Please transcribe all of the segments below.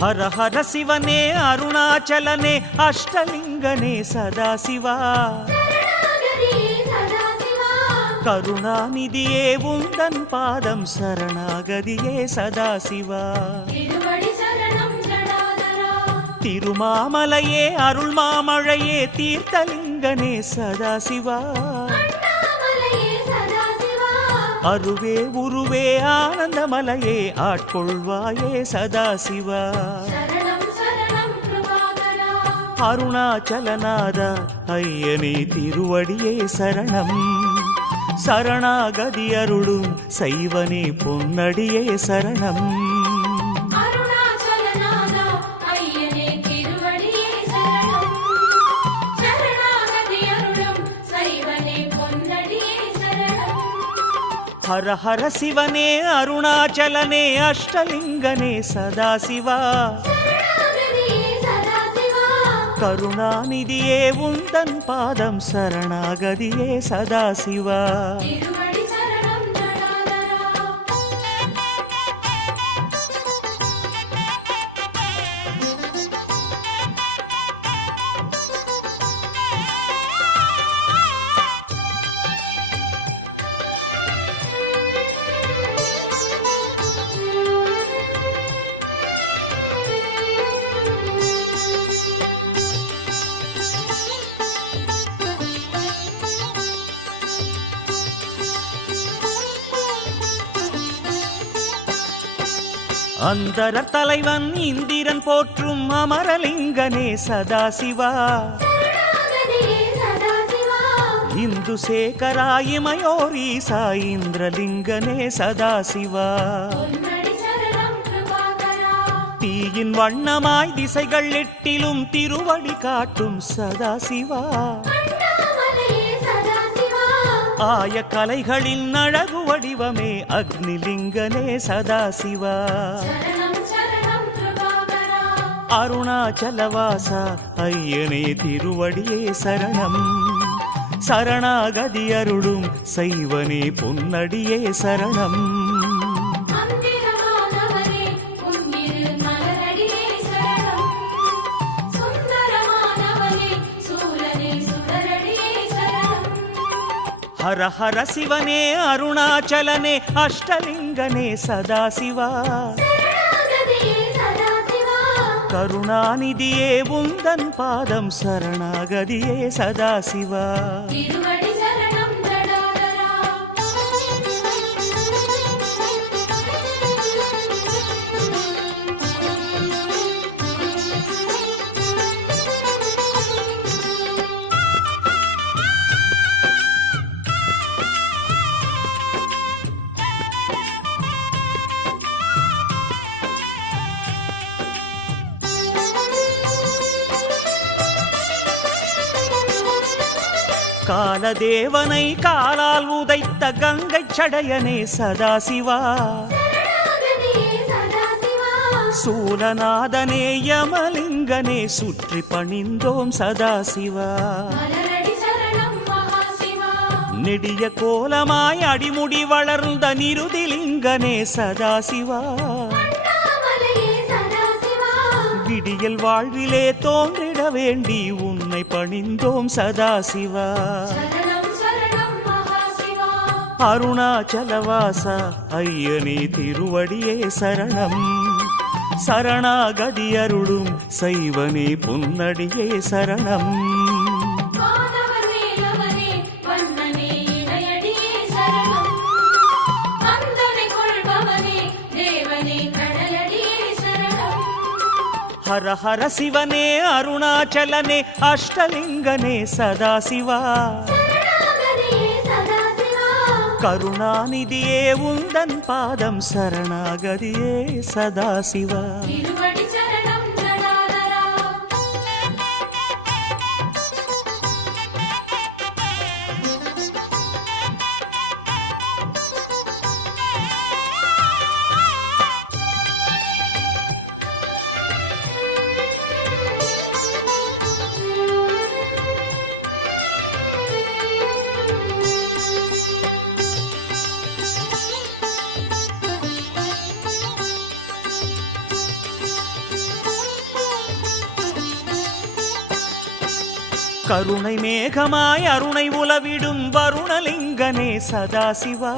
ಹರ ಹರ ಶಿವನೇ ಅರುಣಾಚಲನೆ ಅಷ್ಟಲಿಂಗನೇ ಸದಾಶಿವ கருணாநிதியே உந்தன் பாதம் சரணாகதியே சதாசிவா திருமாமலையே அருள் மாமழையே தீர்த்தலிங்கனே சதாசிவா அருவே உருவே ஆனந்தமலையே ஆட்கொள்வாயே சதாசிவா அருணாச்சலநாத ஐயனே திருவடியே சரணம் சரணாகதி அருளும் சைவனே பொன்னடியே சரணம் ஹர ஹர சிவனே அருணாச்சலனே அஷ்டலிங்கனே சதாசிவா கருணாநிதியே உந்தன் பாதம் சரணாகதியே சதாசிவா அந்தரர் தலைவன் இந்திரன் போற்றும் அமரலிங்கனே சதாசிவா இந்து சேகராயிமயோரீசா இந்திரலிங்கனே சதாசிவா தீயின் வண்ணமாய் திசைகள் எட்டிலும் திருவடி காட்டும் சதாசிவா ஆய கலைகளின் அழகு வடிவமே அக்னிலிங்கனே சதாசிவா அருணாச்சலவாசா ஐயனே திருவடியே சரணம் சரணாகதி அருளும் சைவனே பொன்னடியே சரணம் ஹர ஹர சிவனே அருணாச்சலனே அஷ்டலிங்கனே சதாசிவா கருணாநிதியே உந்தன் பாதம் சரணாகதியே சதாசிவா காலதேவனை காலால் உதைத்த கங்கை சடையனே சதாசிவா சூலநாதனே யமலிங்கனே சுற்றி பணிந்தோம் சதாசிவா நெடிய கோலமாய் அடிமுடி வளர்ந்த நிருதிலிங்கனே சதாசிவா விடியல் வாழ்விலே தோன்றிட வேண்டி உன்னை பணிந்தோம் சதாசிவா அருணாச்சலவாசா ஐயனே திருவடியே சரணம் சரணாகதி அருளும் சைவனே பொன்னடியே சரணம் ஹர ஹர சிவனே அருணாச்சலனே அஷ்டலிங்கனே சதாசிவா கருணாநிதியே உந்தன் பாதம் சரணாகதியே சதாசிவா கருணை மேகமாய் அருணை உலவிடும் வருணலிங்கனே சதாசிவா.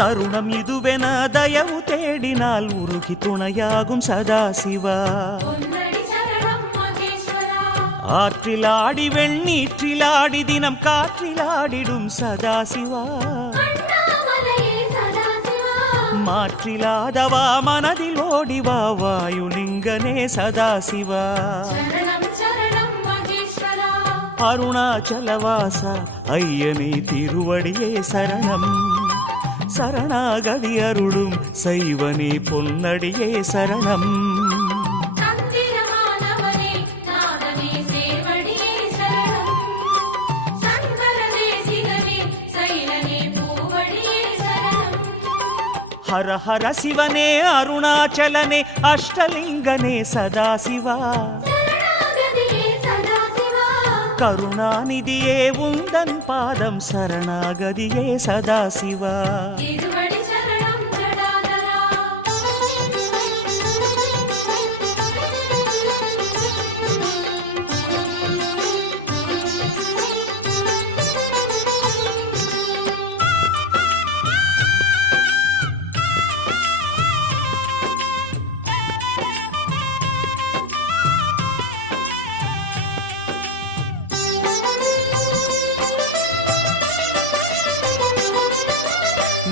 தருணம் இதுவென தயவு தேடினால் உருகி துணையாகும் சதாசிவா. ஆற்றிலாடி வெண்ணீற்றிலாடி தினம் காற்றிலாடிடும் சதாசிவா. மாற்றிலாதவா மனதில் ஓடிவா வாயுலிங்கனே சதாசிவா. அருணாச்சலவாசா ஐயனே திருவடியே சரணம். சரணாகதி அருளும் சைவனே பொன்னடியே சரணம். ஹர ஹர சிவனே அருணாச்சலனே அஷ்டலிங்கனே சதாசிவா. கருணாநிதியே உந்தன் பாதம் சரணாகதியே சதாசிவா.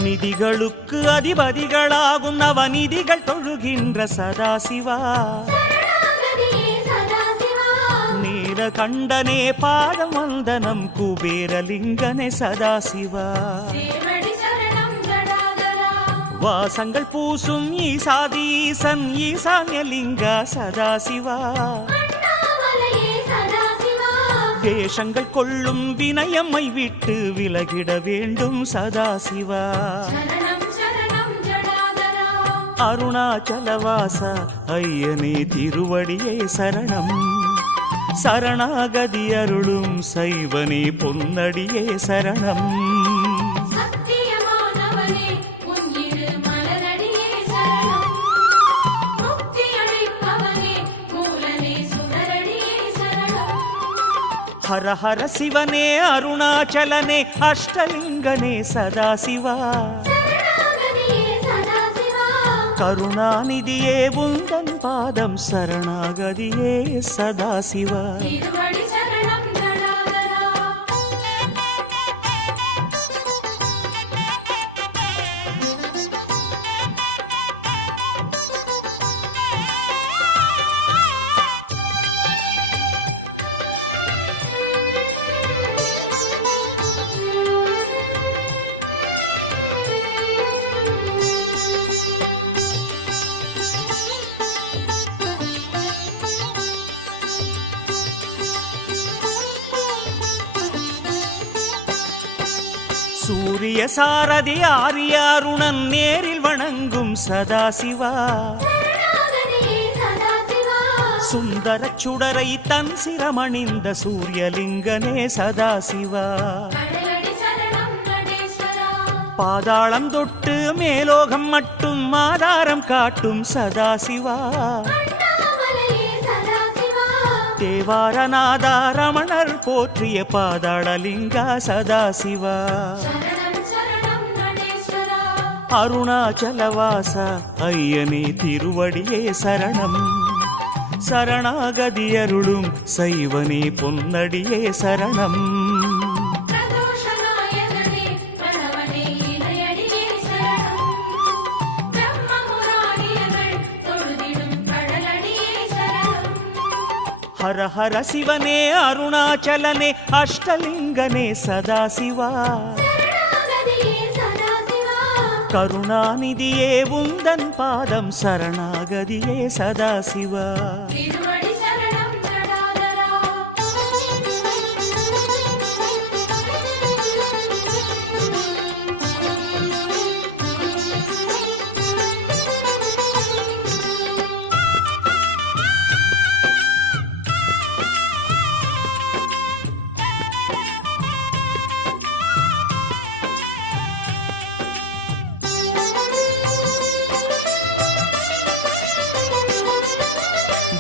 நிதிகளுக்கு அதிபதிகளாகும் நவநிதிகள் தொழுகின்ற சதாசிவா. நீலகண்டனே பாதம் வந்தனம் குபேரலிங்கனே சதாசிவா. வாசங்கள் பூசும் ஈசாதீசன் ஈசான்யலிங்கா சதாசிவா. வேஷங்கள் கொள்ளும் வினயம்மை விட்டு விலகிட வேண்டும் சதாசிவா. அருணாச்சலவாசா ஐயனே திருவடியே சரணம். சரணாகதி அருளும் சைவனே பொன்னடியே சரணம். ஹர ஹர சிவனே அருணாச்சலனே அஷ்டலிங்கனே சதாசிவா. கருணாநிதியே உந்தன் பாதம் சரணாகதியே சதாசிவா. சூரிய சாரதி ஆரிய அருணன் நேரில் வணங்கும் சதாசிவா. சுந்தர சுடரை தன் சிரமணிந்த சூரியலிங்கனே சதாசிவா. பாதாளம் தொட்டு மேலோகம் மட்டும் ஆதாரம் காட்டும் சதாசிவா. தேவாரநாதா ரமணர் போற்றிய பாதாளலிங்கா சதாசிவா. அருணாச்சலவாசா ஐயனே திருவடியே சரணம். சரணாகதி அருளும் சைவனே பொன்னடியே சரணம். ஹர ஹர சிவனே அருணாச்சலனே அஷ்டலிங்கனே சதாசிவா. கருணாநிதியே உந்தன் பாதம் சரணாகதியே சதாசிவா.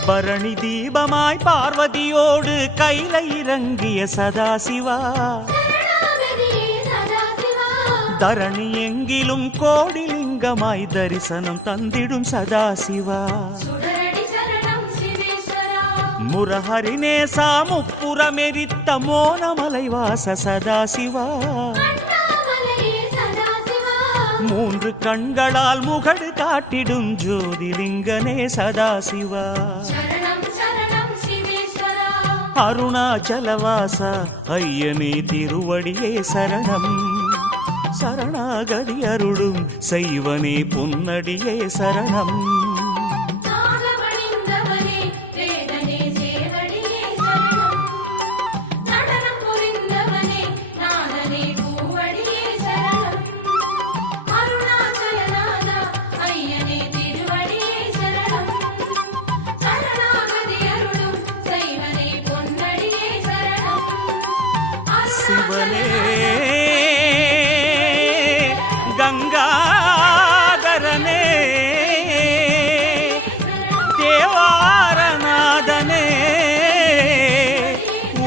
பரணி தீபமாய் பார்வதியோடு கைலை இறங்கிய சதாசிவா, தரணி எங்கிலும் கோடிலிங்கமாய் தரிசனம் தந்திடும் சதாசிவா, முரஹரிநேசா முப்புறமெரித்த மோனமலைவாச சதாசிவா, மூன்று கண்களால் முகடு காட்டிடும் ஜோதிலிங்கனே சதாசிவா, அருணாச்சலவாச ஐயனே திருவடியே சரணம், சரணாகதி அருளும் செய்வனே பொன்னடியே சரணம், சிவனே கங்காதரனே தேவாரநாதனே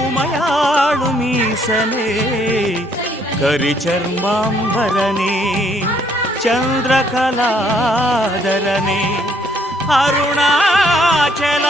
உமையாளும் ஈசனே கரிச்சர்மாம்பரனே சந்திரகலாதரனே அருணாச்சல